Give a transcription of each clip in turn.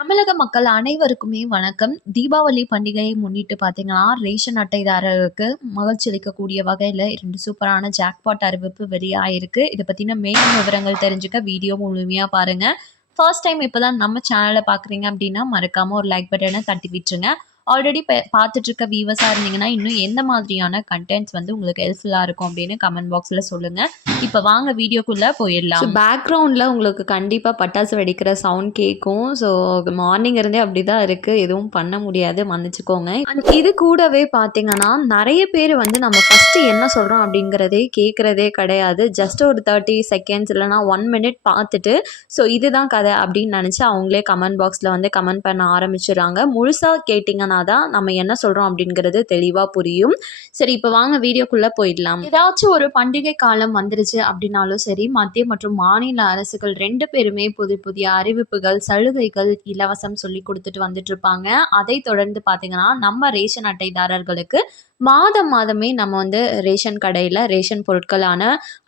தமிழக மக்கள் அனைவருக்குமே வணக்கம். தீபாவளி பண்டிகையை முன்னிட்டு பார்த்தீங்கன்னா, ரேஷன் அட்டைதாரருக்கு மகிழ்ச்சி அளிக்கக்கூடிய வகையில 2 சூப்பரான ஜாக்பாட் அறிவிப்பு வெளியாயிருக்கு. இத பத்தின மேலும் விவரங்கள் தெரிஞ்சுக்க வீடியோ முழுமையா பாருங்க. ஃபர்ஸ்ட் டைம் இப்ப தான் நம்ம சேனல பார்க்குறீங்க அப்டின்னா, மறக்காம ஒரு லைக் பட்டன தட்டி விட்டுருங்க. ஆல்ரெடி பார்த்துட்டு இருக்க வியூவர்ஸா இருந்தீங்கன்னா, இன்னும் எந்த மாதிரியான கன்டென்ட்ஸ் வந்து உங்களுக்கு ஹெல்ப்ஃபுல்லா இருக்கும் அப்டின்னு கமெண்ட் பாக்ஸ்ல சொல்லுங்க. இப்ப வாங்க வீடியோக்குள்ள போயிரலாம். பேக்ரவுண்டில் உங்களுக்கு கண்டிப்பாக பட்டாசு வெடிக்கிற சவுண்ட் கேட்கும். ஸோ மார்னிங் இருந்தே அப்படி தான் இருக்குது. எதுவும் பண்ண முடியாது, மன்னிச்சுக்கோங்க. இது கூடவே பார்த்தீங்கன்னா நிறைய பேர் வந்து நம்ம ஃபஸ்ட்டு என்ன சொல்கிறோம் அப்படிங்கிறதே கேட்குறதே கிடையாது. ஜஸ்ட் ஒரு 30 செகண்ட்ஸ் இல்லைனா 1 மினிட் பார்த்துட்டு ஸோ இதுதான் கதை அப்படின்னு நினச்சி அவங்களே கமெண்ட் பாக்ஸில் வந்து கமெண்ட் பண்ண ஆரம்பிச்சிடுறாங்க. முழுசாக கேட்டிங்கன்னா தான் நம்ம என்ன சொல்கிறோம் அப்படிங்கிறது தெளிவாக புரியும். சரி, இப்போ வாங்க வீடியோக்குள்ளே போயிடலாம். ஏதாச்சும் ஒரு பண்டிகை காலம் வந்துருச்சு அப்படின்னாலும் சரி, மத்திய மற்றும் மாநில அரசுகள் 2 பேருமே புதிய புதிய அறிவிப்புகள், சலுகைகள், இலவசம் சொல்லிக் குடுத்துட்டு வந்துட்டு இருப்பாங்க. அதை தொடர்ந்து பார்த்தீங்கன்னா, நம்ம ரேஷன் அட்டைதாரர்களுக்கு மாதம் மாதமே நம்ம வந்து ரேஷன் கடையில ரேஷன் பொருட்களான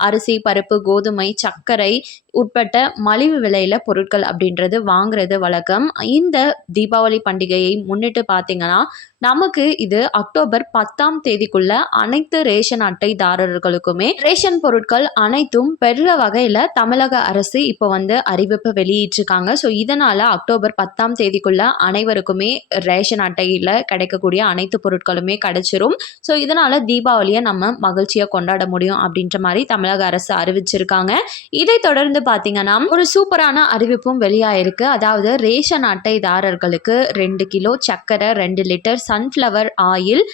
அரிசி, பருப்பு, கோதுமை, சர்க்கரை உட்பட்ட மலிவு விலையில பொருட்கள் அப்படின்றது வாங்குறது வழக்கம். இந்த தீபாவளி பண்டிகையை முன்னிட்டு பார்த்தீங்கன்னா, நமக்கு இது அக்டோபர் 10ஆம் தேதிக்குள்ள அனைத்து ரேஷன் அட்டைதாரர்களுக்குமே ரேஷன் பொருட்கள் அனைத்தும் பெறுற வகையில தமிழக அரசு இப்போ வந்து அறிவிப்பு வெளியிட்டிருக்காங்க. ஸோ இதனால அக்டோபர் 10ஆம் தேதிக்குள்ள அனைவருக்குமே ரேஷன் அட்டையில கிடைக்கக்கூடிய அனைத்து பொருட்களுமே கிடைச்சிரும். ஸோ இதனால தீபாவளியை நம்ம மகிழ்ச்சியா கொண்டாட முடியும் அப்படின்ற மாதிரி தமிழக அரசு அறிவிச்சிருக்காங்க. இதை தொடர்ந்து பார்த்தீங்கன்னா ஒரு சூப்பரான அறிவிப்பும் வெளியாயிருக்கு. அதாவது ரேஷன் அட்டைதாரர்களுக்கு 2 கிலோ சர்க்கரை, 2 litre sunflower oil,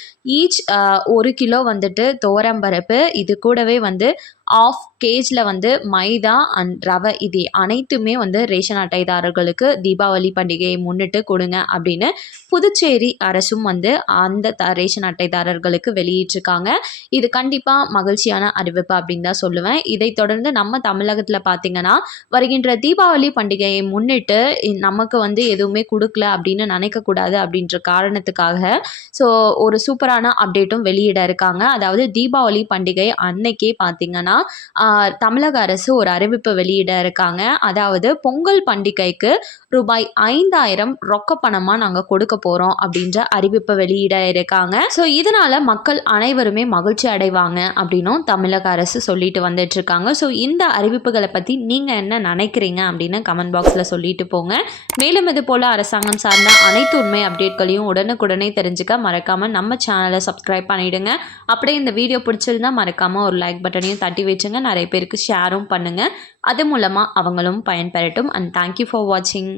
each 1 kilo வந்துட்டு துவரம்பருப்பு, இது கூடவே வந்து 1/2 கேஜில் வந்து மைதா அண்ட் ரவை, இது அனைத்துமே வந்து ரேஷன் அட்டைதாரர்களுக்கு தீபாவளி பண்டிகையை முன்னிட்டு கொடுங்க அப்படின்னு புதுச்சேரி அரசும் வந்து அந்த ரேஷன் அட்டைதாரர்களுக்கு வெளியிட்டிருக்காங்க. இது கண்டிப்பாக மகிழ்ச்சியான அறிவிப்பு அப்படின்னு தான் சொல்லுவேன். இதை தொடர்ந்து நம்ம தமிழகத்தில் பார்த்திங்கன்னா வருகின்ற தீபாவளி பண்டிகையை முன்னிட்டு நமக்கு வந்து எதுவுமே கொடுக்கல அப்படின்னு நினைக்கக்கூடாது அப்படின்ற காரணத்துக்காக ஸோ ஒரு சூப்பரான அப்டேட்டும் வெளியிட இருக்காங்க. அதாவது தீபாவளி பண்டிகை அன்னைக்கே பார்த்திங்கன்னா தமிழக அரசு ஒரு அறிவிப்பு வெளியிட இருக்காங்க. அதாவது பொங்கல் பண்டிகைக்கு ரூபாய் 5,000 ரொக்க பணமாக நாங்கள் கொடுக்க போகிறோம் அப்படின்ற அறிவிப்பை வெளியிட இருக்காங்க. ஸோ இதனால் மக்கள் அனைவருமே மகிழ்ச்சி அடைவாங்க அப்படின்னும் தமிழக அரசு சொல்லிட்டு வந்துட்டு இருக்காங்க. ஸோ இந்த அறிவிப்புகளை பற்றி நீங்கள் என்ன நினைக்கிறீங்க அப்படின்னு கமெண்ட் பாக்ஸில் சொல்லிட்டு போங்க. மேலும் இது போல் அரசாங்கம் சார்ந்த அனைத்து உண்மை அப்டேட்களையும் உடனுக்குடனே தெரிஞ்சுக்க மறக்காமல் நம்ம சேனலை சப்ஸ்கிரைப் பண்ணிவிடுங்க. அப்படியே இந்த வீடியோ பிடிச்சிருந்தா மறக்காமல் ஒரு லைக் பட்டனையும் தட்டி வச்சுங்க. நிறைய பேருக்கு ஷேரும் பண்ணுங்கள். அது மூலமாக அவங்களும் பயன்பெறட்டும். அண்ட் தேங்க்யூ ஃபார் வாட்சிங்.